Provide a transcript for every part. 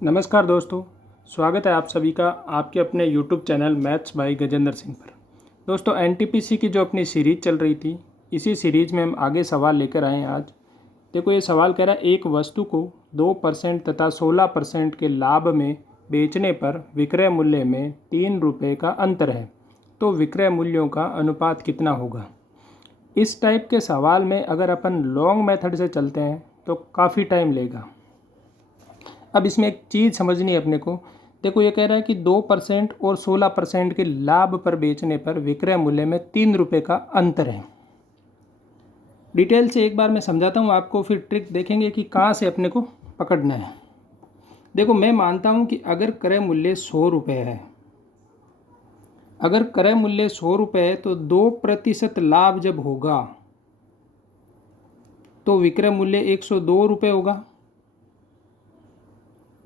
नमस्कार दोस्तों, स्वागत है आप सभी का आपके अपने YouTube channel maths by Gajendra Singh पर। दोस्तों, एनटीपीसी की जो अपनी सीरीज़ चल रही थी, इसी सीरीज़ में हम आगे सवाल लेकर आए हैं आज। देखो, ये सवाल कह रहा है एक वस्तु को 2% तथा 16% के लाभ में बेचने पर विक्रय मूल्य में 3 रुपये का अंतर है, तो विक्रय मूल्यों का अनुपात कितना होगा। इस टाइप के सवाल में अगर अपन लॉन्ग मेथड से चलते हैं तो काफ़ी टाइम लेगा। अब इसमें एक चीज़ समझनी है अपने को। देखो, ये कह रहा है कि 2% और 16% के लाभ पर बेचने पर विक्रय मूल्य में 3 रुपये का अंतर है। डिटेल से एक बार मैं समझाता हूँ आपको, फिर ट्रिक देखेंगे कि कहाँ से अपने को पकड़ना है। देखो, मैं मानता हूँ कि अगर क्रय मूल्य 100 रुपये है, अगर क्रय मूल्य 100 रुपये है तो 2% लाभ जब होगा तो विक्रय मूल्य 102 रुपये होगा,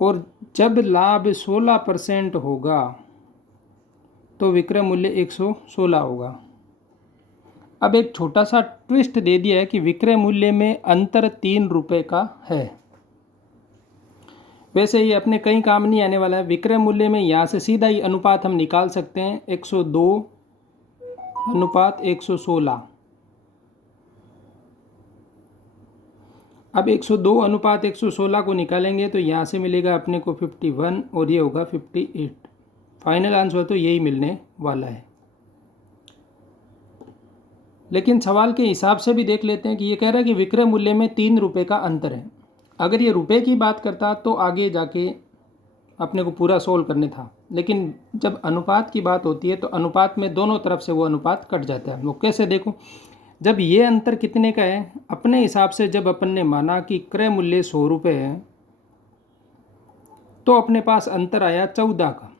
और जब लाभ 16% होगा तो विक्रय मूल्य 116 होगा। अब एक छोटा सा ट्विस्ट दे दिया है कि विक्रय मूल्य में अंतर 3 रुपये का है। वैसे ये अपने कहीं काम नहीं आने वाला है। विक्रय मूल्य में यहाँ से सीधा ही अनुपात हम निकाल सकते हैं, 102 अनुपात 116। अब 102 अनुपात 116 को निकालेंगे तो यहाँ से मिलेगा अपने को 51 और ये होगा 58। फाइनल आंसर तो यही मिलने वाला है। लेकिन सवाल के हिसाब से भी देख लेते हैं कि ये कह रहा है कि विक्रय मूल्य में 3 रुपये का अंतर है। अगर ये रुपये की बात करता तो आगे जाके अपने को पूरा सोल्व करने था, लेकिन जब अनुपात की बात होती है तो अनुपात में दोनों तरफ से वो अनुपात कट जाता है। वो कैसे, देखो, जब ये अंतर कितने का है, अपने हिसाब से जब अपन ने माना कि क्रय मूल्य 100 रुपये है तो अपने पास अंतर आया 14 का।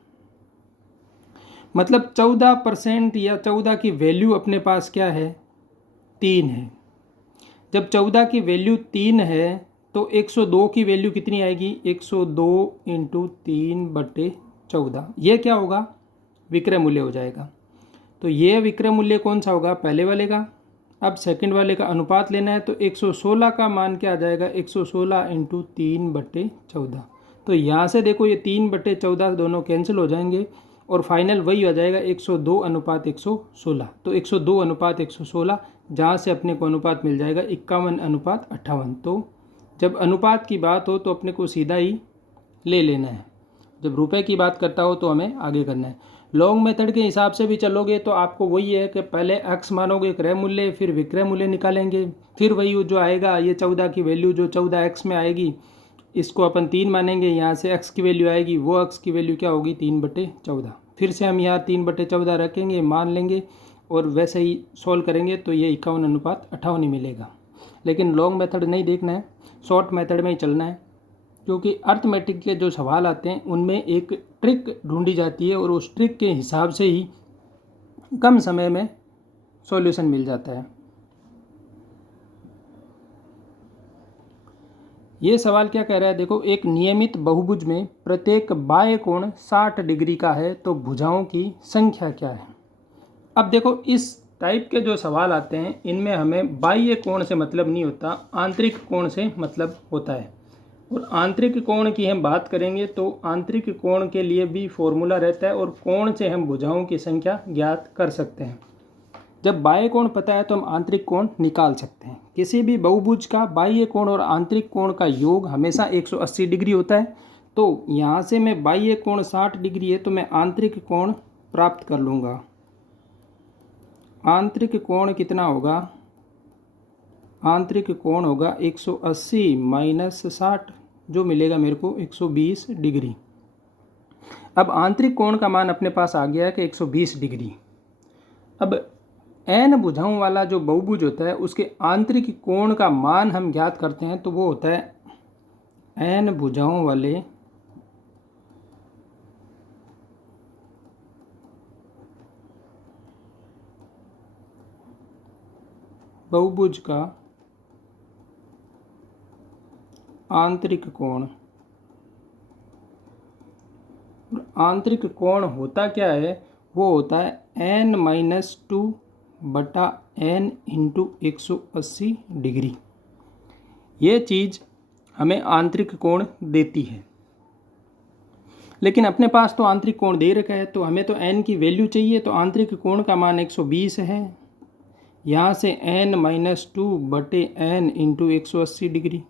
मतलब 14% या 14 की वैल्यू अपने पास क्या है, 3 है। जब 14 की वैल्यू 3 है तो 102 की वैल्यू कितनी आएगी, 102 इंटू 3/14। ये क्या होगा, विक्रय मूल्य हो जाएगा। तो ये विक्रय मूल्य कौन सा होगा, पहले वाले का। अब सेकंड वाले का अनुपात लेना है तो 116 का मान क्या आ जाएगा, 116 इंटू 3/14। तो यहाँ से देखो ये 3/14 दोनों कैंसिल हो जाएंगे और फाइनल वही आ जाएगा 102 अनुपात 116। तो 102 अनुपात 116, जहाँ से अपने को अनुपात मिल जाएगा 51 अनुपात 58। तो जब अनुपात की बात हो तो अपने को सीधा ही ले लेना है, जब रुपए की बात करता हो तो हमें आगे करना है। लॉन्ग मेथड के हिसाब से भी चलोगे तो आपको वही है कि पहले x मानोगे क्रय मूल्य, फिर विक्रय मूल्य निकालेंगे, फिर वही जो आएगा ये 14 की वैल्यू जो 14x में आएगी इसको अपन 3 मानेंगे, यहाँ से x की वैल्यू आएगी, वो x की वैल्यू क्या होगी, 3/14। फिर से हम यहाँ 3/14 रखेंगे, मान लेंगे और वैसे ही सॉल्व करेंगे तो ये 51 अनुपात 58 ही मिलेगा। लेकिन लॉन्ग मेथड नहीं देखना है, शॉर्ट मेथड में ही चलना है, क्योंकि अर्थमेटिक के जो सवाल आते हैं उनमें एक ट्रिक ढूंढी जाती है और उस ट्रिक के हिसाब से ही कम समय में सॉल्यूशन मिल जाता है। ये सवाल क्या कह रहा है, देखो, एक नियमित बहुभुज में प्रत्येक बाह्य कोण 60 डिग्री का है तो भुजाओं की संख्या क्या है। अब देखो, इस टाइप के जो सवाल आते हैं इनमें हमें बाह्य कोण से मतलब नहीं होता, आंतरिक कोण से मतलब होता है। और आंतरिक कोण की हम बात करेंगे तो आंतरिक कोण के लिए भी फॉर्मूला रहता है और कोण से हम भुजाओं की संख्या ज्ञात कर सकते हैं। जब बाह्य कोण पता है तो हम आंतरिक कोण निकाल सकते हैं। किसी भी बहुभुज का बाह्य कोण और आंतरिक कोण का योग हमेशा 180 डिग्री होता है। तो यहाँ से मैं बाह्य कोण 60 डिग्री है तो मैं आंतरिक कोण प्राप्त कर लूँगा। आंतरिक कोण कितना होगा, आंतरिक कोण होगा 180 माइनस 60, जो मिलेगा मेरे को 120 डिग्री। अब आंतरिक कोण का मान अपने पास आ गया है कि 120 डिग्री। अब n भुजाओं वाला जो बहुभुज होता है उसके आंतरिक कोण का मान हम ज्ञात करते हैं तो वो होता है n भुजाओं वाले बहुभुज का आंतरिक कोण। आंतरिक कोण होता क्या है, वो होता है n-2/n इंटू 180 डिग्री। ये चीज़ हमें आंतरिक कोण देती है। लेकिन अपने पास तो आंतरिक कोण दे रखा है, तो हमें तो n की वैल्यू चाहिए। तो आंतरिक कोण का मान 120 है। यहाँ से n-2/n इंटू 180 डिग्री।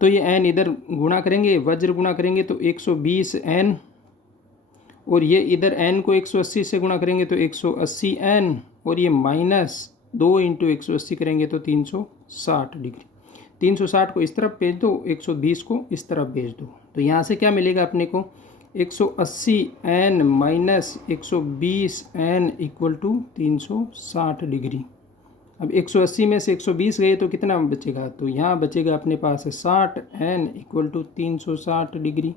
तो ये n इधर गुणा करेंगे, वज्र गुणा करेंगे तो 120n, और ये इधर n को 180 से गुणा करेंगे तो 180n, और ये -2 इंटू 180 करेंगे तो 360 डिग्री। 360 को इस तरफ भेज दो, 120 को इस तरफ भेज दो। तो यहाँ से क्या मिलेगा अपने को, 180n minus 120n equal to 360 degree. अब 180 में से 120 गए तो कितना बचेगा, तो यहाँ बचेगा अपने पास 60n इक्वल टू 360 डिग्री।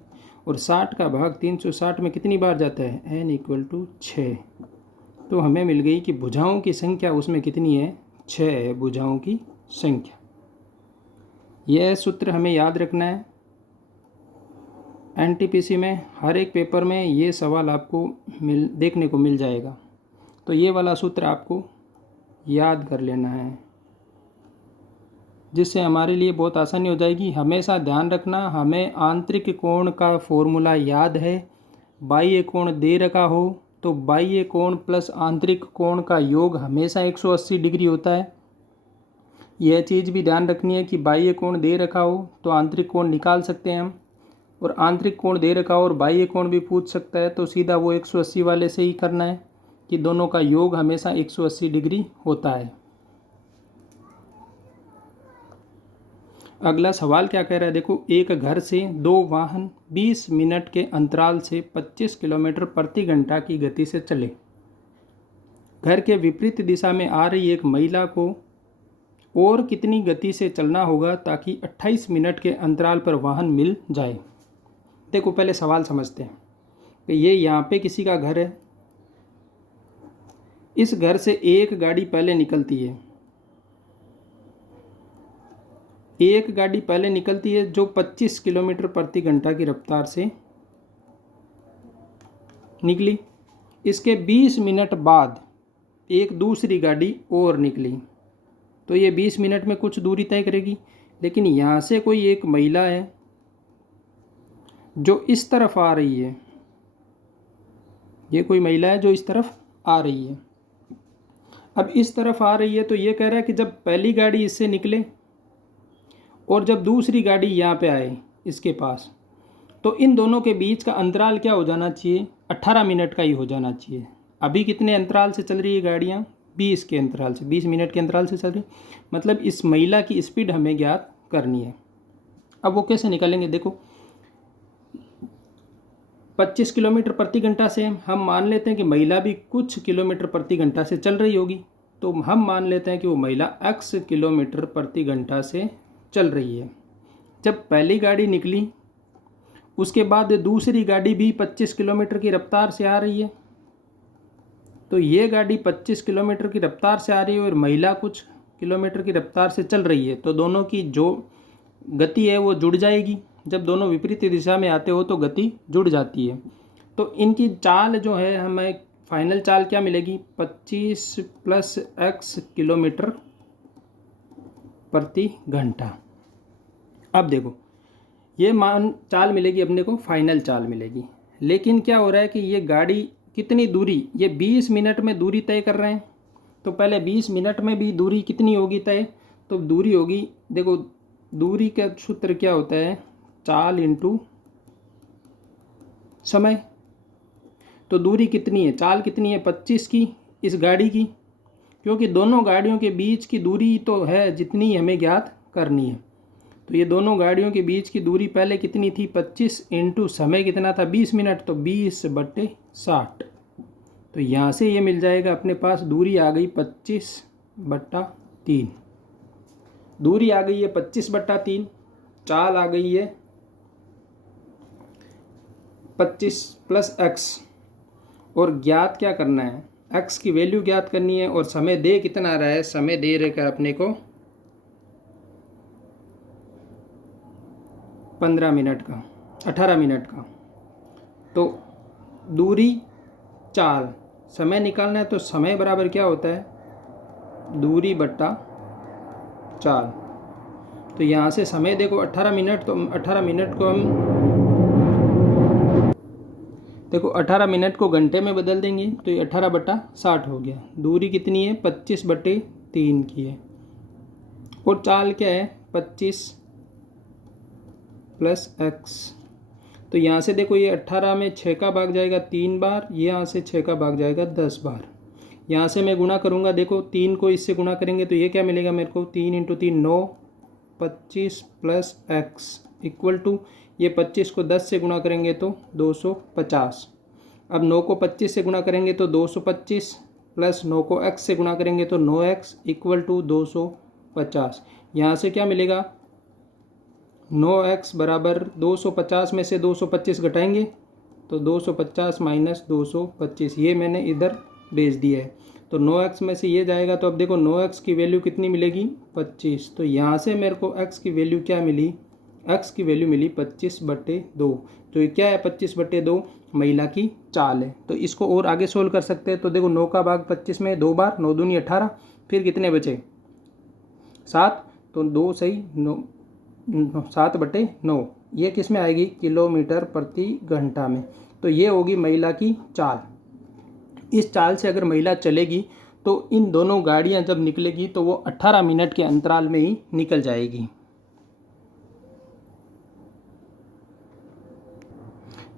और 60 का भाग 360 में कितनी बार जाता है, n इक्वल टू 6। तो हमें मिल गई कि भुजाओं की संख्या उसमें कितनी है, 6 है भुजाओं की संख्या। यह सूत्र हमें याद रखना है। एनटीपीसी में हर एक पेपर में ये सवाल आपको देखने को मिल जाएगा। तो ये वाला सूत्र आपको याद कर लेना है, जिससे हमारे लिए बहुत आसानी हो जाएगी। हमेशा ध्यान रखना, हमें आंतरिक कोण का फॉर्मूला याद है। बाह्य कोण दे रखा हो तो बाह्य कोण प्लस आंतरिक कोण का योग हमेशा 180 डिग्री होता है। यह चीज़ भी ध्यान रखनी है कि बाह्य कोण दे रखा हो तो आंतरिक कोण निकाल सकते हैं हम, और आंतरिक कोण दे रखा हो और बाह्य कोण भी पूछ सकता है तो सीधा वो 180 वाले से ही करना है कि दोनों का योग हमेशा 180 डिग्री होता है। अगला सवाल क्या कह रहा है, देखो, एक घर से 2 वाहन 20 मिनट के अंतराल से 25 किलोमीटर प्रति घंटा की गति से चले। घर के विपरीत दिशा में आ रही एक महिला को और कितनी गति से चलना होगा ताकि 28 मिनट के अंतराल पर वाहन मिल जाए। देखो, पहले सवाल समझते हैं कि ये यहाँ पे किसी का घर है। इस घर से एक गाड़ी पहले निकलती है, एक गाड़ी पहले निकलती है जो 25 किलोमीटर प्रति घंटा की रफ्तार से निकली। इसके 20 मिनट बाद एक दूसरी गाड़ी और निकली, तो ये 20 मिनट में कुछ दूरी तय करेगी। लेकिन यहाँ से कोई एक महिला है जो इस तरफ आ रही है, ये कोई महिला है जो इस तरफ आ रही है। अब इस तरफ आ रही है तो ये कह रहा है कि जब पहली गाड़ी इससे निकले और जब दूसरी गाड़ी यहाँ पे आए इसके पास, तो इन दोनों के बीच का अंतराल क्या हो जाना चाहिए, 18 मिनट का ही हो जाना चाहिए। अभी कितने अंतराल से चल रही है गाड़ियाँ, 20 के अंतराल से, 20 मिनट के अंतराल से चल रही। मतलब इस महिला की स्पीड हमें ज्ञात करनी है। अब वो कैसे निकालेंगे, देखो, 25 किलोमीटर प्रति घंटा से हम मान लेते हैं कि महिला भी कुछ किलोमीटर प्रति घंटा से चल रही होगी, तो हम मान लेते हैं कि वो महिला x किलोमीटर प्रति घंटा से चल रही है। जब पहली गाड़ी निकली उसके बाद दूसरी गाड़ी भी 25 किलोमीटर की रफ्तार से आ रही है, तो ये गाड़ी 25 किलोमीटर की रफ्तार से आ रही है और महिला कुछ किलोमीटर की रफ्तार से चल रही है, तो दोनों की जो गति है वो जुड़ जाएगी। जब दोनों विपरीत दिशा में आते हो तो गति जुड़ जाती है। तो इनकी चाल जो है, हमें फाइनल चाल क्या मिलेगी, 25 + x किलोमीटर प्रति घंटा। अब देखो, ये मान चाल मिलेगी अपने को, फाइनल चाल मिलेगी। लेकिन क्या हो रहा है कि ये गाड़ी कितनी दूरी, ये 20 मिनट में दूरी तय कर रहे हैं, तो पहले 20 मिनट में भी दूरी कितनी होगी तय, तो दूरी होगी, देखो दूरी का सूत्र क्या होता है, चाल इंटू समय। तो दूरी कितनी है, चाल कितनी है, 25 की इस गाड़ी की, क्योंकि दोनों गाड़ियों के बीच की दूरी तो है जितनी हमें ज्ञात करनी है। तो ये दोनों गाड़ियों के बीच की दूरी पहले कितनी थी, 25 इंटू समय कितना था, 20 मिनट, तो 20/60। तो यहाँ से ये मिल जाएगा अपने पास, दूरी आ गई 25/3। दूरी आ गई है 25/3, चाल आ गई है 25 + x, और ज्ञात क्या करना है, x की वैल्यू ज्ञात करनी है, और समय दे कितना रहा है, समय दे रहेगा अपने को 15 मिनट का, 18 मिनट का। तो दूरी, चाल, समय निकालना है, तो समय बराबर क्या होता है, दूरी बट्टा चाल। तो यहाँ से समय देखो 18 मिनट, तो 18 मिनट को हम देखो 18 मिनट को घंटे में बदल देंगे तो ये 18/60 हो गया। दूरी कितनी है? 25/3 की है। और चाल क्या है? 25 + x। तो यहाँ से देखो ये 18 में 6 का भाग जाएगा 3 बार, यहाँ से 6 का भाग जाएगा 10 बार। यहाँ से मैं गुणा करूँगा, देखो 3 को इससे गुणा करेंगे तो ये क्या मिलेगा मेरे को? 3 × 3 9, 25 + x इक्वल टू ये 25 को 10 से गुणा करेंगे तो 250। अब 9 को 25 से गुणा करेंगे तो 225 प्लस 9 को x से गुणा करेंगे तो 9x इक्वल टू 250। यहाँ से क्या मिलेगा? 9x बराबर 250 में से 225 घटाएंगे तो 250 - 225, ये मैंने इधर भेज दिया है। तो 9x में से ये जाएगा तो अब देखो 9x की वैल्यू कितनी मिलेगी? 25। तो यहाँ से मेरे को x की वैल्यू क्या मिली? x की वैल्यू मिली 25/2। तो ये क्या है? 25/2 महिला की चाल है। तो इसको और आगे सोल्व कर सकते हैं। तो देखो 9 का भाग 25 में 2 बार, 9 दूनी 18, फिर कितने बचे? 7। तो 2 सही 9, 7/9 ये किस में आएगी? किलोमीटर प्रति घंटा में। तो ये होगी महिला की चाल। इस चाल से अगर महिला चलेगी तो इन दोनों गाड़ियां जब निकलेगी तो वो 18 मिनट के अंतराल में ही निकल जाएगी।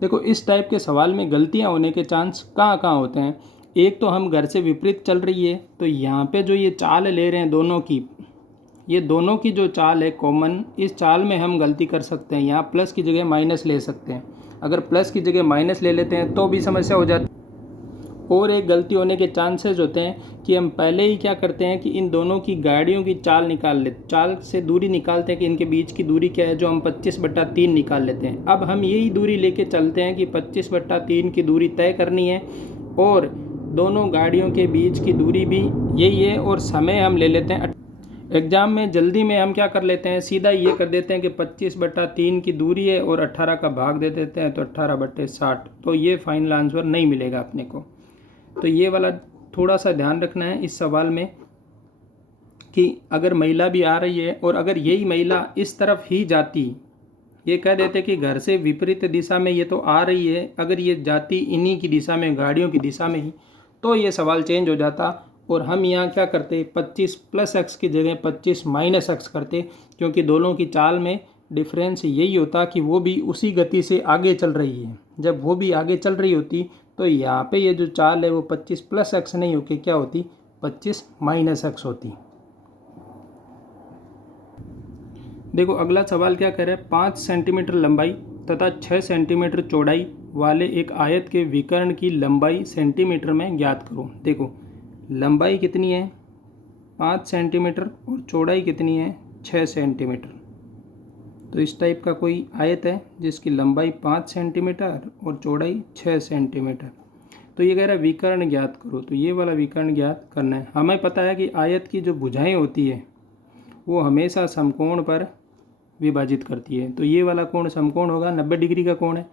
देखो इस टाइप के सवाल में गलतियां होने के चांस कहाँ कहाँ होते हैं। एक तो हम घर से विपरीत चल रही है, तो यहाँ पे जो ये चाल ले रहे हैं दोनों की, ये दोनों की जो चाल है कॉमन, इस चाल में हम गलती कर सकते हैं। यहाँ प्लस की जगह माइनस ले सकते हैं। अगर प्लस की जगह माइनस ले लेते हैं तो भी समस्या हो जाती है। और एक गलती होने के चांसेस होते हैं कि हम पहले ही क्या करते हैं कि इन दोनों की गाड़ियों की चाल निकाल लेते, चाल से दूरी निकालते हैं कि इनके बीच की दूरी क्या है, जो हम 25/3 निकाल लेते हैं। अब हम यही दूरी लेके चलते हैं कि 25/3 की दूरी तय करनी है और दोनों गाड़ियों के बीच की दूरी भी यही है और समय हम ले लेते हैं। एग्ज़ाम में जल्दी में हम क्या कर लेते हैं, सीधा ये कर देते हैं कि 25/3 की दूरी है और 18 का भाग दे देते हैं तो 18/60। तो ये फाइनल आंसर नहीं मिलेगा अपने को। तो ये वाला थोड़ा सा ध्यान रखना है इस सवाल में कि अगर महिला भी आ रही है और अगर यही महिला इस तरफ ही जाती, ये कह देते कि घर से विपरीत दिशा में ये तो आ रही है, अगर ये जाती इन्हीं की दिशा में, गाड़ियों की दिशा में ही, तो ये सवाल चेंज हो जाता और हम यहाँ क्या करते? 25 + x की जगह 25 - x करते, क्योंकि दोनों की चाल में डिफरेंस यही होता कि वो भी उसी गति से आगे चल रही है। जब वो भी आगे चल रही होती तो यहाँ पे ये जो चाल है वो 25 + x नहीं होके क्या होती? 25 - x होती। देखो अगला सवाल क्या कह रहा है? 5 सेंटीमीटर लंबाई तथा 6 सेंटीमीटर चौड़ाई वाले एक आयत के विकर्ण की लंबाई सेंटीमीटर में ज्ञात करो। देखो लंबाई कितनी है? 5 सेंटीमीटर और चौड़ाई कितनी है? 6 सेंटीमीटर। तो इस टाइप का कोई आयत है जिसकी लंबाई 5 सेंटीमीटर और चौड़ाई 6 सेंटीमीटर। तो ये कह रहा है विकर्ण ज्ञात करो। तो ये वाला विकर्ण ज्ञात करना है। हमें पता है कि आयत की जो भुजाएं होती है वो हमेशा समकोण पर विभाजित करती है। तो ये वाला कोण समकोण होगा, 90 डिग्री का कोण है।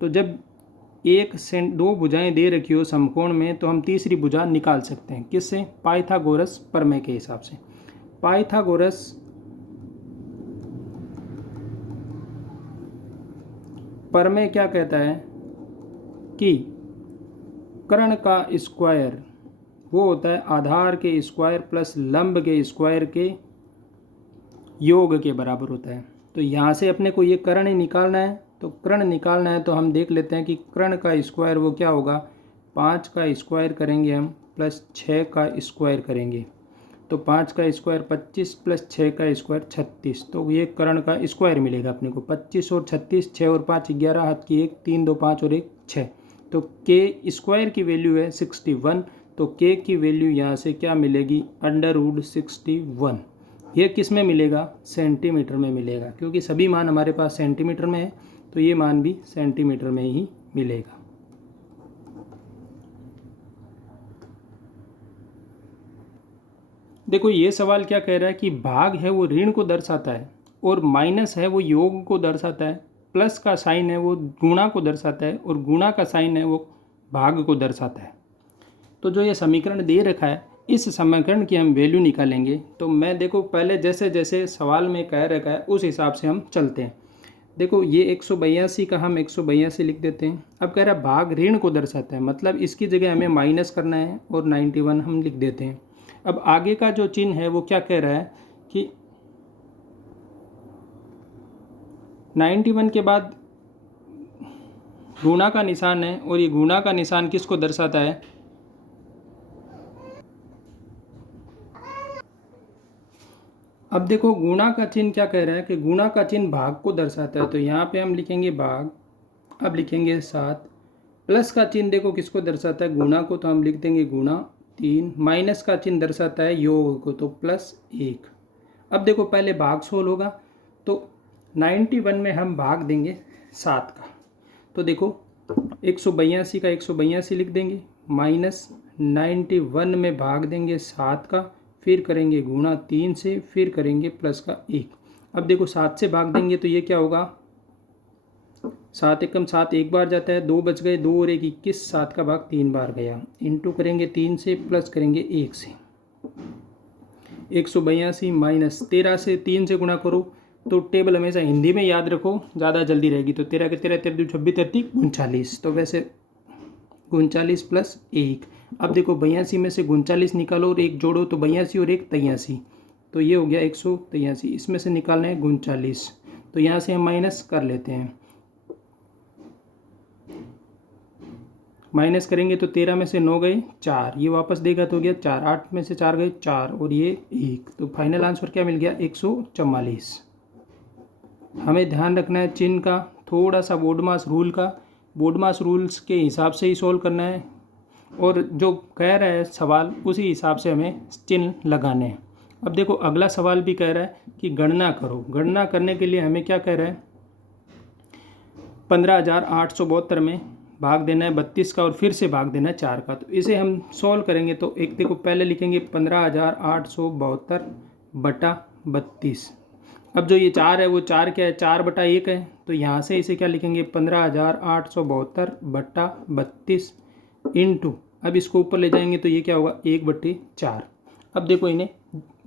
तो जब 2 भुजाएं दे रखी हो समकोण में तो हम तीसरी भुजा निकाल सकते हैं। किससे? पाइथागोरस प्रमेय के हिसाब से। पाइथागोरस प्रमेय क्या कहता है कि कर्ण का स्क्वायर वो होता है आधार के स्क्वायर प्लस लंब के स्क्वायर के योग के बराबर होता है। तो यहाँ से अपने को ये कर्ण निकालना है। तो कर्ण निकालना है तो हम देख लेते हैं कि कर्ण का स्क्वायर वो क्या होगा? 5 का स्क्वायर करेंगे हम प्लस 6 का स्क्वायर करेंगे तो 5 का स्क्वायर 25 प्लस 6 का स्क्वायर 36। तो ये कर्ण का स्क्वायर मिलेगा अपने को। 25 और 36, 6 और 5 11, हाथ की 1, 3 2 5 और 1 6। तो के स्क्वायर की वैल्यू है 61। तो के की वैल्यू यहाँ से क्या मिलेगी? √61। ये किस में मिलेगा? सेंटीमीटर में मिलेगा, क्योंकि सभी मान हमारे पास सेंटीमीटर में है तो ये मान भी सेंटीमीटर में ही मिलेगा। देखो ये सवाल क्या कह रहा है कि भाग है वो ऋण को दर्शाता है और माइनस है वो योग को दर्शाता है, प्लस का साइन है वो गुणा को दर्शाता है और गुणा का साइन है वो भाग को दर्शाता है। तो जो ये समीकरण दे रखा है इस समीकरण की हम वैल्यू निकालेंगे। तो मैं देखो पहले जैसे जैसे सवाल में कह रखा है उस हिसाब से हम चलते हैं। देखो ये 182 का हम 182 लिख देते हैं। अब कह रहा है भाग ऋण को दर्शाता है, मतलब इसकी जगह हमें माइनस करना है और 91 हम लिख देते हैं। अब आगे का जो चिन्ह है वो क्या कह रहा है कि 91 के बाद गुणा का निशान है, और ये गुणा का निशान किसको दर्शाता है? अब देखो गुणा का चिन्ह क्या कह रहा है कि गुणा का चिन्ह भाग को दर्शाता है, तो यहाँ पे हम लिखेंगे भाग। अब लिखेंगे 7। प्लस का चिन्ह देखो किसको दर्शाता है? गुणा को, तो हम लिख देंगे गुणा 3। माइनस का चिन्ह दर्शाता है योग को, तो +1। अब देखो पहले भाग सोल्व होगा, तो 91 में हम भाग देंगे 7 का, तो देखो 182 का 182 लिख देंगे, माइनस 91 में भाग देंगे 7 का, फिर करेंगे गुणा 3 से, फिर करेंगे प्लस का 1। अब देखो 7 से भाग देंगे तो ये क्या होगा? 7 एकम 7 एक बार जाता है, 2 बच गए, 2 और 1 21, 7 का भाग 3 बार गया, इंटू करेंगे 3 से, प्लस करेंगे 1 से। 182 माइनस 13 से 3 से गुणा करो, तो टेबल हमेशा हिंदी में याद रखो, ज़्यादा जल्दी रहेगी। तो 13 के 13, 13 26, 33 39, तो वैसे 39 प्लस 1। अब देखो 82 में से 39 निकालो और 1 जोड़ो, तो 82 और 1 83, तो ये हो गया 183। इसमें से निकालना है 39, तो यहाँ से हम माइनस कर लेते हैं। माइनस करेंगे तो 13 में से 9 गए 4, ये वापस देगा तो हो गया 4। 8 में से 4 गए 4, और ये 1, तो फाइनल आंसर क्या मिल गया? 144। हमें ध्यान रखना है चिन्ह का, थोड़ा सा बोडमास रूल का, बोडमास रूल्स के हिसाब से ही सोल्व करना है, और जो कह रहा है सवाल उसी हिसाब से हमें चिन्ह लगाने हैं। अब देखो अगला सवाल भी कह रहा है कि गणना करो। गणना करने के लिए हमें क्या कह रहा है? 15,872 में भाग देना है 32 का, और फिर से भाग देना है 4 का। तो इसे हम सॉल्व करेंगे, तो एक देखो पहले लिखेंगे 15,872 बटा 32। अब जो ये 4 है वो 4 क्या है? 4 बटा 1 है, तो यहाँ से इसे क्या लिखेंगे? 15,872 बटा 32 इंटू, अब इसको ऊपर ले जाएंगे तो ये क्या होगा? 1/4। अब देखो इन्हें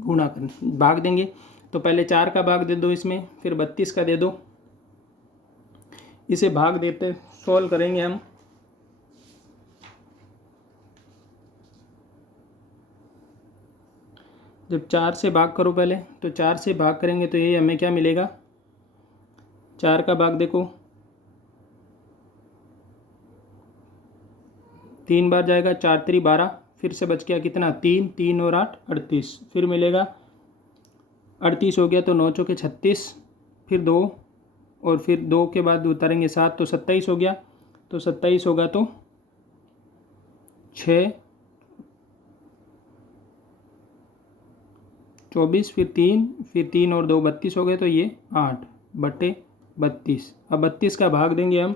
गुणा करना, भाग देंगे, तो पहले 4 का भाग दे दो इसमें, फिर 32 का दे दो, इसे भाग देते सॉल्व करेंगे हम। जब 4 से भाग करो पहले, तो 4 से भाग करेंगे तो ये हमें क्या मिलेगा? 4 का भाग देखो 3 बार जाएगा, 4 3 12, फिर से बच गया कितना? 3, 3 और 8 38, फिर मिलेगा 38 हो गया, तो 9 चौके 36, फिर 2, और फिर 2 के बाद उतारेंगे 7, तो 27 हो गया, तो 27 होगा तो 6 24, फिर 3 और 2 32 हो गए, तो ये 8/32। अब 32 का भाग देंगे हम,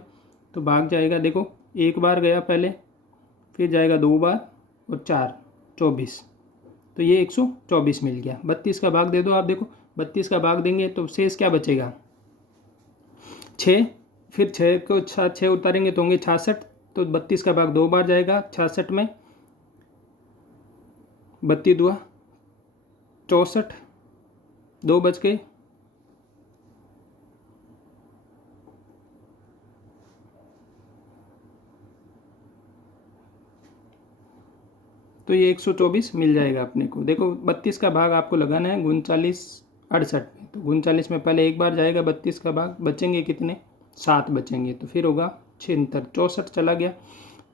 तो भाग जाएगा देखो 1 बार गया पहले, फिर जाएगा 2 बार, और 4 24, तो ये 124 मिल गया। 32 का भाग दे दो आप, देखो 32 का भाग देंगे तो शेष क्या बचेगा? 6, फिर 6 को 6 उतारेंगे तो होंगे 66, तो 32 का भाग 2 बार जाएगा 66 में, 32 दुआ 64, 2 बच गए, तो ये 124 मिल जाएगा अपने को। देखो 32 का भाग आपको लगाना है 39 68 में, तो 39 में पहले 1 बार जाएगा 32 का भाग, बचेंगे कितने? 7 बचेंगे, तो फिर होगा 76, 64 चला गया,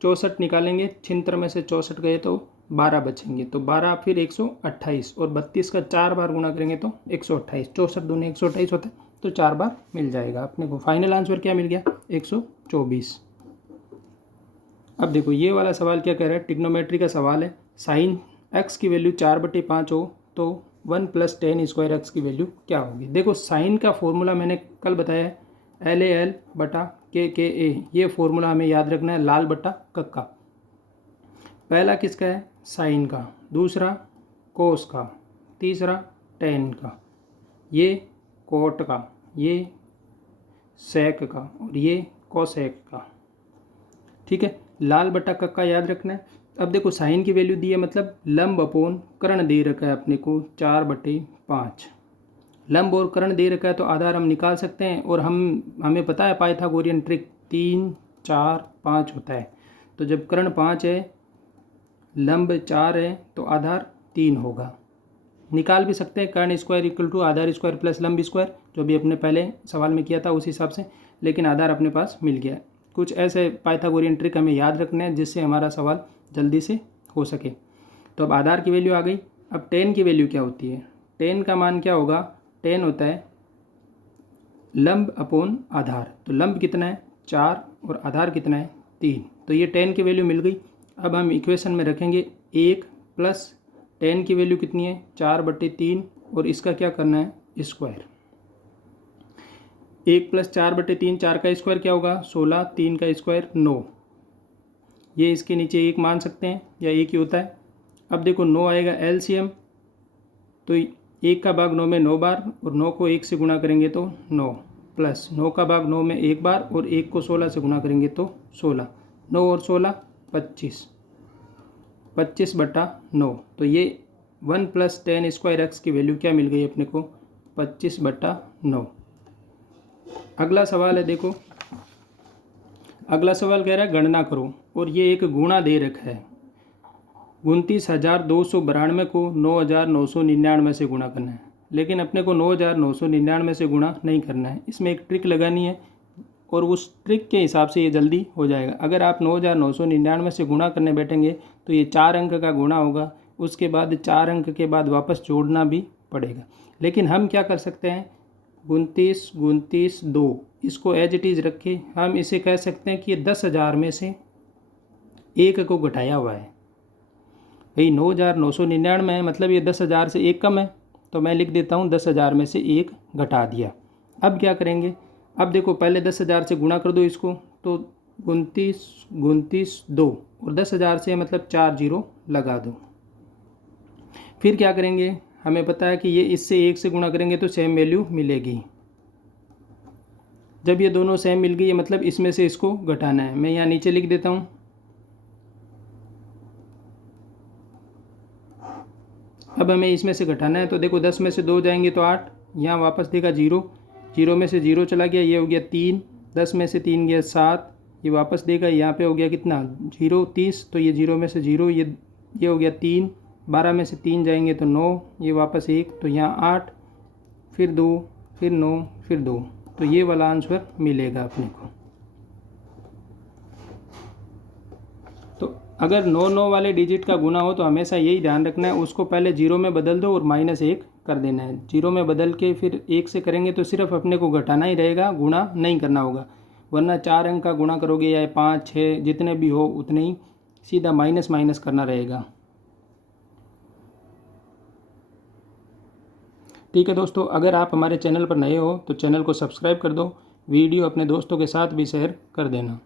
64 निकालेंगे, 76 में से 64 गए तो 12 बचेंगे, तो 12 फिर 128, और 32 का 4 बार गुणा करेंगे तो 128, 64 दूनी 128 होता है, तो 4 बार मिल जाएगा अपने को। फाइनल आंसर क्या मिल गया? 124। अब देखो ये वाला सवाल क्या कह रहा है? ट्रिग्नोमेट्री का सवाल है। साइन x की वैल्यू 4/5 हो तो 1 + tan स्क्वायर x की वैल्यू क्या होगी? देखो साइन का फॉर्मूला मैंने कल बताया है, LAL बटा KKA, ये फॉर्मूला हमें याद रखना है, लाल बटा कक्का। पहला किसका है? साइन का, दूसरा कोस का, तीसरा टेन का, ये कोट का, ये सेक का, और ये कोसेक का। ठीक है, लाल बटा कक्का याद रखना है। अब देखो साइन की वैल्यू दी है, मतलब लंब अपोन कर्ण दे रखा है अपने को 4/5। लंब और कर्ण दे रखा है तो आधार हम निकाल सकते हैं, और हमें पता है पाइथागोरियन ट्रिक 3 4 5 होता है। तो जब कर्ण 5 है, लंब 4 है, तो आधार 3 होगा। निकाल भी सकते हैं कर्ण स्क्वायर इक्वल टू आधार स्क्वायर प्लस लंब स्क्वायर, जो भी अपने पहले सवाल में किया था उस हिसाब से, लेकिन आधार अपने पास मिल गया। कुछ ऐसे पाइथागोरियन ट्रिक हमें याद रखने हैं जिससे हमारा सवाल जल्दी से हो सके। तो अब आधार की वैल्यू आ गई। अब टेन की वैल्यू क्या होती है? टेन का मान क्या होगा? टेन होता है लंब अपॉन आधार। तो लंब कितना है? 4, और आधार कितना है? 3। तो ये टेन की वैल्यू मिल गई। अब हम इक्वेशन में रखेंगे 1 प्लस टेन की वैल्यू कितनी है? 4/3, और इसका क्या करना है? स्क्वायर। 1 प्लस 4/3, 4 का स्क्वायर क्या होगा? 16, 3 का स्क्वायर 9। ये इसके नीचे 1 मान सकते हैं, या 1 ही होता है। अब देखो 9 आएगा एलसीएम, तो 1 का भाग 9 में 9 बार, और 9 को 1 से गुणा करेंगे तो 9, प्लस 9 का भाग 9 में 1 बार, और 1 को 16 से गुणा करेंगे तो 16। 9 और 16 25, 25/9। तो ये 1 प्लस 10 स्क्वायर एक्स की वैल्यू क्या मिल गई अपने को? 25/9। अगला सवाल है, देखो अगला सवाल कह रहा है गणना करो, और ये एक गुणा दे रखा है। 29,292 को 9,999 से गुणा करना है, लेकिन अपने को 9,999 से गुणा नहीं करना है। इसमें एक ट्रिक लगानी है, और उस ट्रिक के हिसाब से ये जल्दी हो जाएगा। अगर आप 9,999 से गुणा करने बैठेंगे तो ये 4 अंक का गुणा होगा, उसके बाद 4 अंक के बाद वापस जोड़ना भी पड़ेगा। लेकिन हम क्या कर सकते हैं? 29, 29, 2 इसको एज इट इज़ रखे हम इसे कह सकते हैं कि ये 10,000 में से 1 को घटाया हुआ है। भाई 9,999 है, मतलब ये 10,000 से 1 कम है, तो मैं लिख देता हूँ 10,000 में से 1 घटा दिया। अब क्या करेंगे? अब देखो पहले 10,000 से गुणा कर दो इसको, तो 29, 29, 2, और 10,000 से मतलब 4 0 लगा दो। फिर क्या करेंगे? हमें पता है कि ये इससे 1 से गुणा करेंगे तो सेम वैल्यू मिलेगी। जब ये दोनों सेम मिल गई है, मतलब इसमें से इसको घटाना है। मैं यहाँ नीचे लिख देता हूँ। अब हमें इसमें से घटाना है, तो देखो 10 में से 2 जाएंगे तो 8, यहाँ वापस देगा 0, 0 में से 0 चला गया, ये हो गया 3, 10 में से 3 गया 7, ये वापस देगा, यहाँ पे हो गया कितना? 0, 30, तो ये 0 में से 0, ये हो गया 3, 12 में से 3 जाएंगे तो 9, ये वापस 1, तो यहाँ 8, फिर 2, फिर 9, फिर 2, तो ये वाला आंसर मिलेगा अपने को। तो अगर 9 9 वाले डिजिट का गुना हो तो हमेशा यही ध्यान रखना है, उसको पहले 0 में बदल दो और -1 कर देना है। 0 में बदल के फिर 1 से करेंगे तो सिर्फ अपने को घटाना ही रहेगा, गुणा नहीं करना होगा। वरना 4 अंक का गुणा करोगे या 5 6 जितने भी हो उतने ही सीधा माइनस माइनस करना रहेगा। ठीक है दोस्तों, अगर आप हमारे चैनल पर नए हो तो चैनल को सब्सक्राइब कर दो, वीडियो अपने दोस्तों के साथ भी शेयर कर देना।